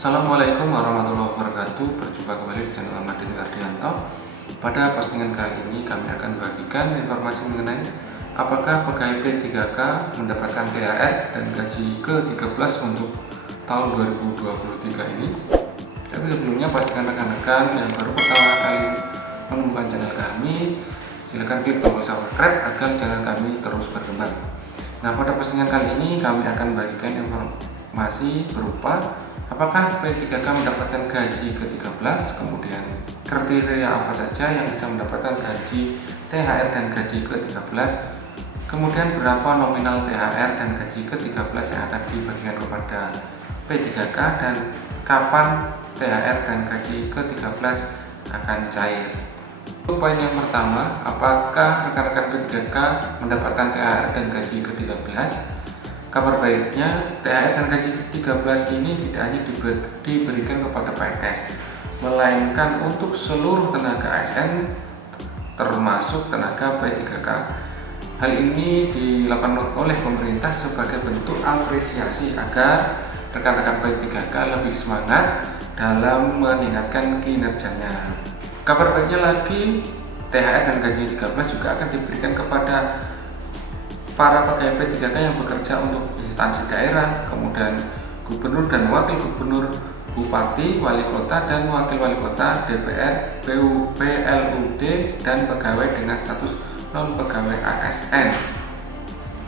Assalamualaikum warahmatullahi wabarakatuh. Berjumpa kembali di channel Ahmad Dini Ardianto. Pada postingan kali ini kami akan bagikan informasi mengenai apakah pegawai P3K mendapatkan THR dan gaji ke-13 untuk tahun 2023 ini. Tapi sebelumnya pastikan rekan-rekan yang baru pertama kali menemukan channel kami, silahkan klik tombol subscribe agar channel kami terus berkembang. Nah, pada postingan kali ini kami akan bagikan informasi berupa apakah P3K mendapatkan gaji ke-13, kemudian kriteria apa saja yang bisa mendapatkan gaji THR dan gaji ke-13, kemudian berapa nominal THR dan gaji ke-13 yang akan dibagikan kepada P3K, dan kapan THR dan gaji ke-13 akan cair. Untuk poin yang pertama, apakah rekan-rekan P3K mendapatkan THR dan gaji ke-13? Kabar baiknya, THR dan gaji ke-13 ini tidak hanya diberikan kepada PNS, melainkan untuk seluruh tenaga ASN termasuk tenaga P3K. Hal ini dilakukan oleh pemerintah sebagai bentuk apresiasi agar rekan-rekan P3K lebih semangat dalam meningkatkan kinerjanya. Kabar baiknya lagi, THR dan gaji 13 juga akan diberikan kepada para pegawai P3K yang bekerja untuk instansi daerah, kemudian gubernur dan wakil gubernur, bupati, wali kota dan wakil wali kota, DPR, PLUD, dan pegawai dengan status non pegawai ASN.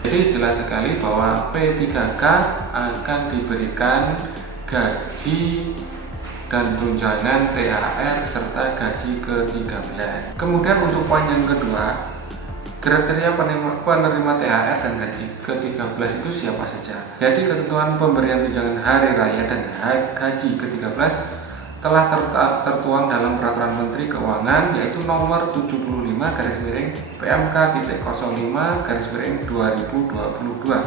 Jadi jelas sekali bahwa P3K akan diberikan gaji dan tunjangan THR serta gaji ke-13. Kemudian untuk poin yang kedua, kriteria penerima THR dan gaji ke-13 itu siapa saja. Jadi ketentuan pemberian tunjangan hari raya dan gaji ke-13 telah tertuang dalam Peraturan Menteri Keuangan, yaitu nomor 75/05/2022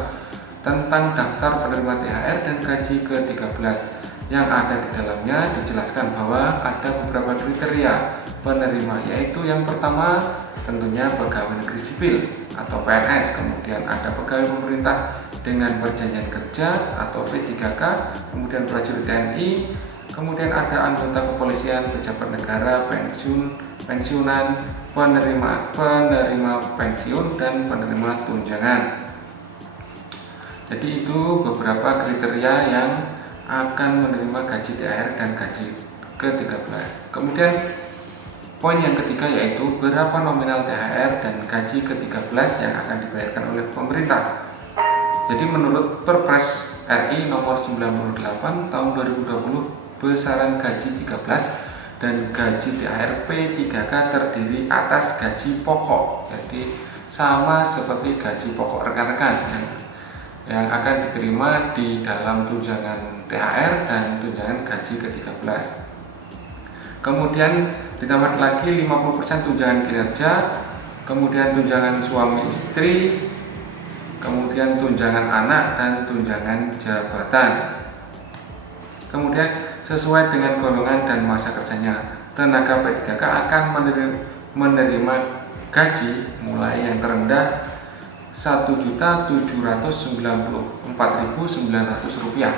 tentang daftar penerima THR dan gaji ke-13. Yang ada di dalamnya dijelaskan bahwa ada beberapa kriteria penerima, yaitu yang pertama tentunya pegawai negeri sipil atau PNS, kemudian ada pegawai pemerintah dengan perjanjian kerja atau P3K, kemudian prajurit TNI, kemudian ada anggota kepolisian, pejabat negara, pensiunan, penerima pensiun, dan penerima tunjangan. Jadi itu beberapa kriteria yang akan menerima gaji THR dan gaji ke-13. Kemudian poin yang ketiga yaitu berapa nominal THR dan gaji ke-13 yang akan dibayarkan oleh pemerintah. Jadi menurut Perpres RI nomor 98 tahun 2020, besaran gaji 13 dan gaji THR P3K terdiri atas gaji pokok. Jadi sama seperti gaji pokok rekan-rekan yang akan diterima di dalam tunjangan THR dan tunjangan gaji ke-13. Kemudian ditambah lagi 50% tunjangan kinerja, kemudian tunjangan suami istri, kemudian tunjangan anak dan tunjangan jabatan. Kemudian sesuai dengan golongan dan masa kerjanya, tenaga P3K akan menerima gaji mulai yang terendah Rp1.794.900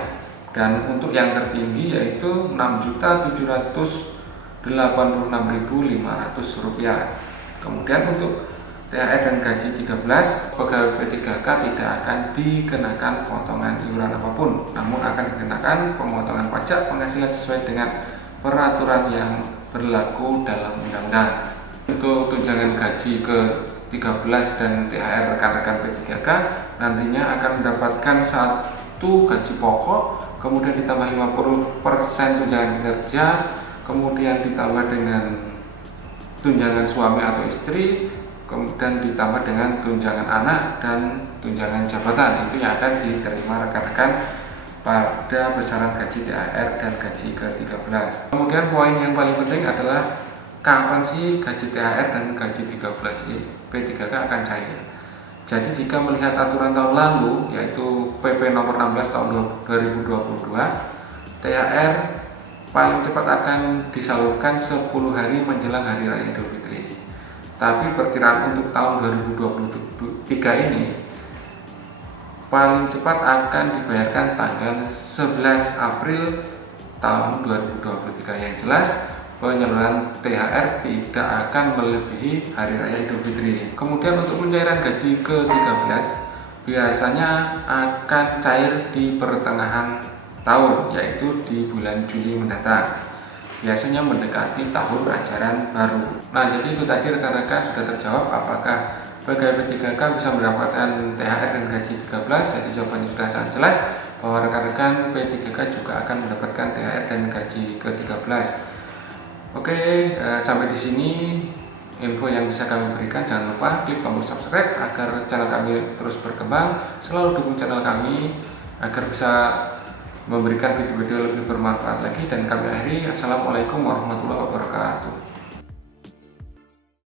dan untuk yang tertinggi yaitu Rp6.786.500. Kemudian untuk THR dan gaji 13, pegawai P3K tidak akan dikenakan potongan iuran apapun, namun akan dikenakan pemotongan pajak penghasilan sesuai dengan peraturan yang berlaku dalam undang-undang. Untuk tunjangan gaji ke-13 dan THR rekan-rekan P3K nantinya akan mendapatkan satu gaji pokok, kemudian ditambah 50% tunjangan kinerja, kemudian ditambah dengan tunjangan suami atau istri, kemudian ditambah dengan tunjangan anak dan tunjangan jabatan. Itu yang akan diterima rekan-rekan pada besaran gaji THR dan gaji ke-13. Kemudian poin yang paling penting adalah kapan sih gaji THR dan gaji 13 P3K akan cair. Jadi jika melihat aturan tahun lalu, yaitu PP nomor 16 tahun 2022, THR paling cepat akan disalurkan 10 hari menjelang Hari Raya Idul Fitri. Tapi perkiraan untuk tahun 2023 ini paling cepat akan dibayarkan tanggal 11 April tahun 2023. Yang jelas penyaluran THR tidak akan melebihi Hari Raya Idul Fitri. Kemudian untuk pencairan gaji ke-13 biasanya akan cair di pertengahan tahun, yaitu di bulan Juli mendatang. Biasanya mendekati tahun ajaran baru. Nah, jadi itu tadi rekan-rekan sudah terjawab apakah pegawai P3K bisa mendapatkan THR dan gaji 13. Jadi jawabannya sudah sangat jelas bahwa rekan-rekan P3K juga akan mendapatkan THR dan gaji ke-13. Oke, sampai di sini info yang bisa kami berikan. Jangan lupa klik tombol subscribe agar channel kami terus berkembang. Selalu dukung channel kami agar bisa memberikan video-video lebih bermanfaat lagi. Dan kami akhiri, assalamualaikum warahmatullahi wabarakatuh.